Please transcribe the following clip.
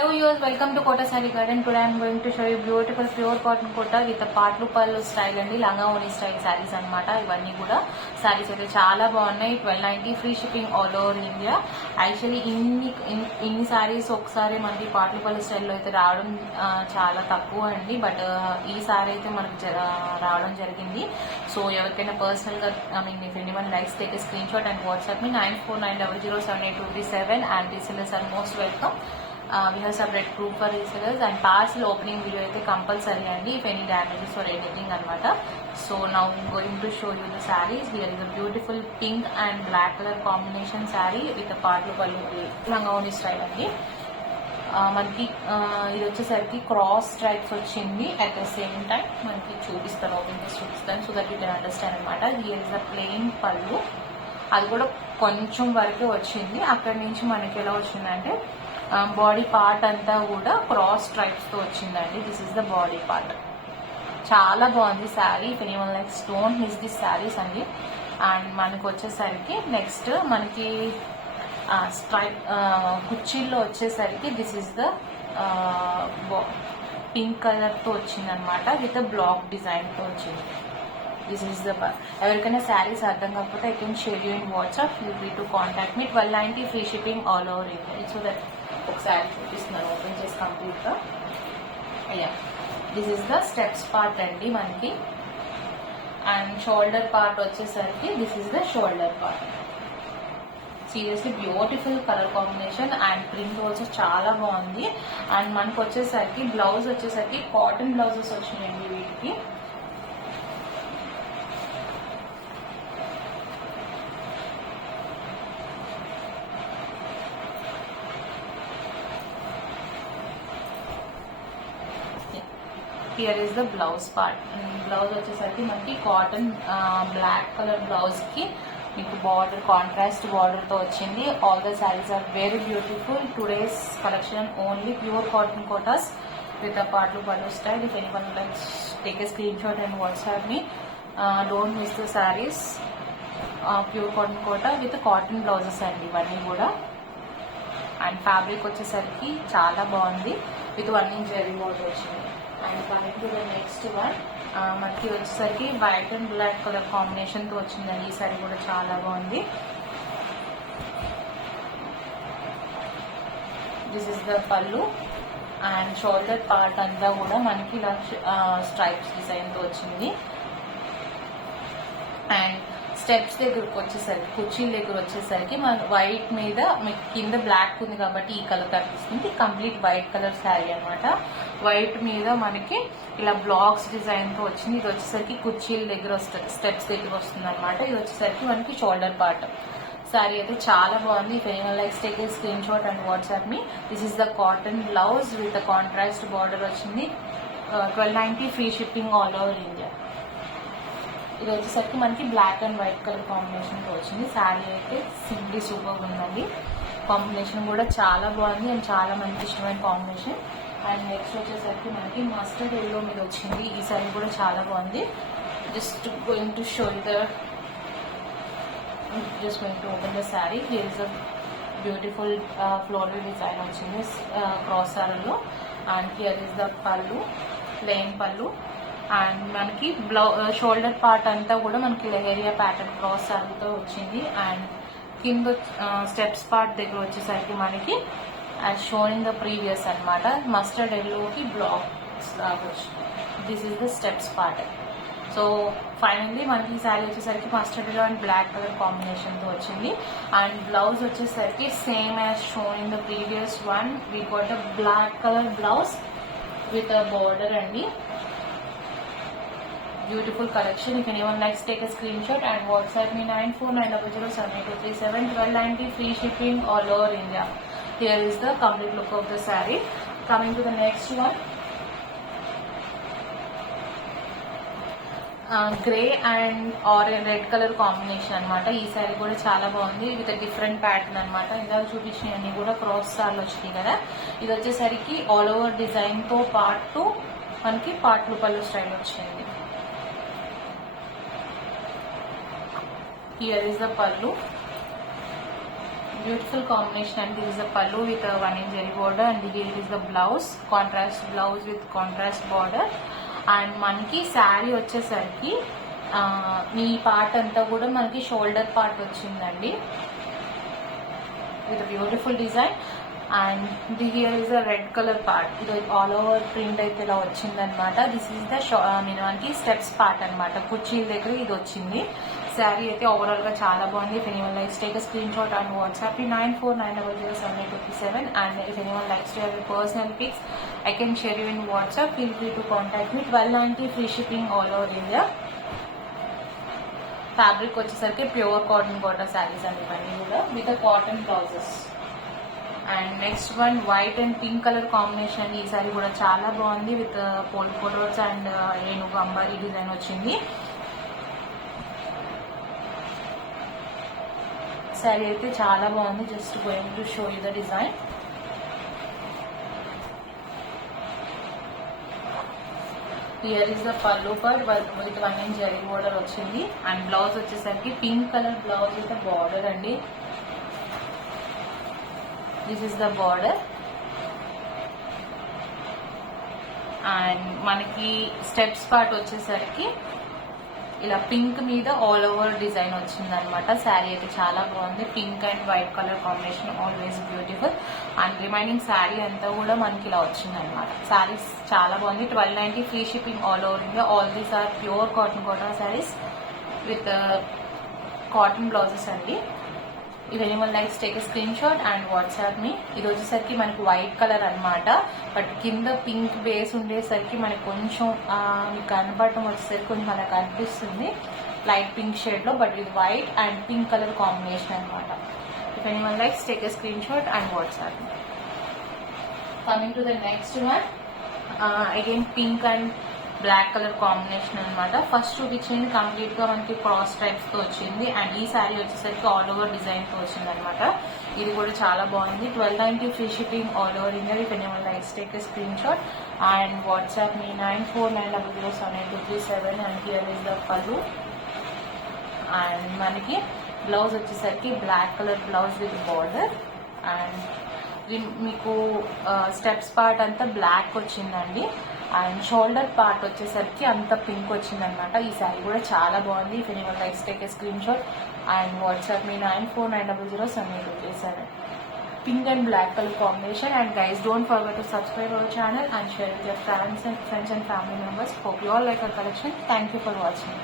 Hello viewers, welcome to Kota Saree Garden. Today I am going to show you beautiful pure cotton kota with a patlu pallu style and langa oni style sarees anamata. Ivanni kuda sarees aithe chaala baagunnai. 1290 free shipping all over India. Actually inni sarees okkasari manaki patlu pallu style lo aithe raavadam chaala takkuva andi, but ee saree aithe manaku raavadam jarigindi. So evarikaina personal ga if anyone likes, take a screenshot and WhatsApp me 9490078237 and resellers are most welcome. We have separate proof for resellers and parcel opening video aithe compulsory andi if any damages or anything anamata. So now I'm going to show you the sarees. Here is a beautiful pink and black color combination saree with a patlu pallu langa oni style andi. మనకి ఇది వచ్చేసరికి cross stripes వచ్చింది. At the same time మనకి చూపిస్తాను, ఓపెన్ చేసి చూపిస్తాను so that you can understand అనమాట. Here is the plain పళ్ళు, అది కూడా కొంచెం వరకే వచ్చింది. అక్కడి నుంచి మనకి ఎలా వచ్చిందంటే బాడీ పార్ట్ అంతా కూడా క్రాస్ స్ట్రైప్స్తో వచ్చిందండి. This is the body part. చాలా బాగుంది sari. If anyone likes don't miss this saris అండి. అండ్ మనకి వచ్చేసరికి నెక్స్ట్ మనకి స్ట్రైప్ కుర్చీల్లో వచ్చేసరికి దిస్ ఇస్ ద పింక్ కలర్తో వచ్చిందనమాట విత్ బ్లాక్ డిజైన్తో వచ్చింది. దిస్ ఈస్ ద ఎవరికైనా శారీస్ అర్థం కాకపోతే I can share you in WhatsApp. You free to contact me. 1290 free shipping all over India. So that ఒక శారీ చూపిస్తున్నాను, ఓపెన్ చేసి కంప్లీట్గా. అయ్యా, this is the steps part అండి మనకి. అండ్ షోల్డర్ పార్ట్ వచ్చేసరికి this is the shoulder part. Seriously beautiful colour combination and print also చాలా బాగుంది. అండ్ మనకు వచ్చేసరికి బ్లౌజ్ వచ్చేసరికి కాటన్ బ్లౌజెస్ వచ్చినాయండి వీటికి. Here is the blouse part. Blouse వచ్చేసరికి మనకి కాటన్ బ్లాక్ కలర్ బ్లౌజ్ కి మీకు బార్డర్ కాంట్రాస్ట్ బార్డర్ తో వచ్చింది. All the saris are very beautiful. Today's collection only pure cotton Kotas with a patlu pallu style. If anyone likes, take a screenshot and WhatsApp me. Don't miss the sarees. Pure cotton kota with cotton blouses అండి ఇవన్నీ కూడా. And fabric వచ్చేసరికి చాలా బాగుంది విత్ 1 inch zari బార్డర్ వచ్చింది. And coming to the next one, మనకి వచ్చేసరికి white and black colour కాంబినేషన్తో వచ్చిందండి. ఈ సారీ కూడా చాలా బాగుంది. దిస్ ఇస్ ద పళ్ళు అండ్ షోల్డర్ పార్ట్ అంతా కూడా మనకి ఇలా స్ట్రైప్స్ డిజైన్తో వచ్చింది. అండ్ స్టెప్స్ దగ్గరకు వచ్చేసరికి కుర్చీల దగ్గర వచ్చేసరికి మన వైట్ మీద మీకు కింద బ్లాక్ ఉంది కాబట్టి ఈ కలర్ కనిపిస్తుంది. కంప్లీట్ వైట్ కలర్ శారీ అనమాట. వైట్ మీద మనకి ఇలా బ్లాక్స్ డిజైన్తో వచ్చింది. ఇది వచ్చేసరికి కుర్చీల దగ్గర వస్తుంది, స్టెప్స్ దగ్గర వస్తుంది అనమాట. ఇది వచ్చేసరికి మనకి షోల్డర్ పార్ట్. శారీ అయితే చాలా బాగుంది. If anyone likes, take a screen shot and WhatsApp me. This is the cotton blouse with contrast border వచ్చింది. 1290 free shipping all over India. ఇది వచ్చేసరికి మనకి బ్లాక్ అండ్ వైట్ కలర్ కాంబినేషన్తో వచ్చింది. శారీ అయితే సింప్లీ సూపర్ ఉందండి. కాంబినేషన్ కూడా చాలా బాగుంది అండ్ చాలా మంచి ఇష్టమైన కాంబినేషన్. అండ్ నెక్స్ట్ వచ్చేసరికి మనకి మస్టర్డ్ ఎల్లో మీద వచ్చింది. ఈ శారీ కూడా చాలా బాగుంది. Just going to show the open the sari. Here is a beautiful floral design వచ్చింది క్రాస్ శారీలో. అండ్ హియర్ ఇస్ ద పళ్ళు, ప్లెయిన్ పళ్ళు. అండ్ మనకి షోల్డర్ పార్ట్ అంతా కూడా మనకి లెహేరియా ప్యాటర్న్ క్రాస్ శారీతో వచ్చింది. అండ్ కింద స్టెప్స్ పార్ట్ దగ్గర వచ్చేసరికి మనకి as shown in the previous అనమాట మస్టర్డ్ ఎల్లోకి బ్లాక్స్ లాగా వచ్చింది. This is the steps part. So finally మనకి ఈ శారీ వచ్చేసరికి mustard yellow and black colour కాంబినేషన్తో వచ్చింది. అండ్ బ్లౌజ్ వచ్చేసరికి same as shown in the previous one. We got a black colour blouse with a border అండి. Beautiful collection. If anyone likes, take a screenshot and WhatsApp me 9490078237. 1290 free shipping all over India. Here is the complete look of the saree. Coming to the next one, grey and red colour combination అనమాట. ఈ శారీ కూడా చాలా బాగుంది with different pattern అనమాట. ఇందాక చూపించినవన్నీ కూడా క్రాస్ స్టార్లు వచ్చినాయి కదా. ఇది వచ్చేసరికి ఆల్ ఓవర్ డిజైన్తో పాటు మనకి patlu pallu స్టైల్ వచ్చింది. Here is the pallu. Beautiful combination, and this is the pallu with a 1 inch zari border, and here it is the blouse, contrast blouse with contrast border. And మనకి శారీ వచ్చేసరికి ఈ పార్ట్ అంతా కూడా మనకి shoulder part వచ్చిందండి with a beautiful design. And here is a red color part. ఇది all over print అయితే ఇలా వచ్చిందనమాట. దిస్ ఈస్ ద మనకి స్టెప్స్ పార్ట్ అనమాట. కుర్చీల దగ్గర ఇది వచ్చింది. శారీ అయితే ఓవరాల్ గా చాలా బాగుంది. If anyone likes take a screenshot and WhatsApp 94900787. and if anyone likes to have a personal pics, I can share you in WhatsApp. Feel free to contact me. 1290 free shipping all over India. Fabric వచ్చేసరికి pure cotton Kota శారీస్ అండి ఇవన్నీ కూడా with cotton blouses. And next one white and pink colour combination. ఈ సారీ కూడా చాలా బాగుంది with pole photos and ఏనుగు అంబారీ డిజైన్ వచ్చింది. సారీ అయితే చాలా బాగుంది. Just going to show you the design. Here is the pallu part with 1 inch zari border వచ్చింది. అండ్ బ్లౌజ్ వచ్చేసరికి pink colour blouse with border అండి. This is the border. And మనకి స్టెప్స్ పార్ట్ వచ్చేసరికి ఇలా పింక్ మీద ఆల్ ఓవర్ డిజైన్ వచ్చింది అనమాట. శారీ అయితే చాలా బాగుంది. Pink and white colour combination always beautiful. And remaining sari అంతా కూడా మనకి ఇలా వచ్చింది అనమాట. శారీస్ చాలా బాగుంది. 1290 free shipping all over India. All these are pure cotton Kota saris with cotton blouses అండి. If anyone likes take a screen shot and WhatsApp me. ఇది వచ్చేసరికి మనకి వైట్ కలర్ అనమాట. బట్ కింద పింక్ బేస్ ఉండేసరికి మనకి కొంచెం మీకు కనపడటం వచ్చేసరికి కొంచెం అలా కనిపిస్తుంది లైట్ పింక్ షేడ్ లో. బట్ ఇది white and pink colour combination అనమాట. If anyone likes take a screen shot and WhatsApp me. Coming to the next one, again pink and black colour combination అనమాట. ఫస్ట్ చూపించింది complete గా మనకి cross types తో వచ్చింది. అండ్ ఈ శారీ వచ్చేసరికి ఆల్ ఓవర్ డిజైన్ తో వచ్చింది అనమాట. ఇది కూడా చాలా బాగుంది. 1290 free shipping all over India. If anyone likes take a screen shot and WhatsApp me 94900787. And here is the pallu. And మనకి బ్లౌజ్ వచ్చేసరికి black colour blouse with border. And మీకు స్టెప్స్ పార్ట్ అంతా బ్లాక్ వచ్చిందండి. అండ్ షోల్డర్ పార్ట్ వచ్చేసరికి అంత pink వచ్చిందనమాట. ఈ శారీ కూడా చాలా బాగుంది. If anyone likes take a screen shot and WhatsApp me 94900787. Pink and black colour combination. And guys, don't forget to subscribe our channel and share with your friends and family members. Hope you all like our collection. Thank you for watching.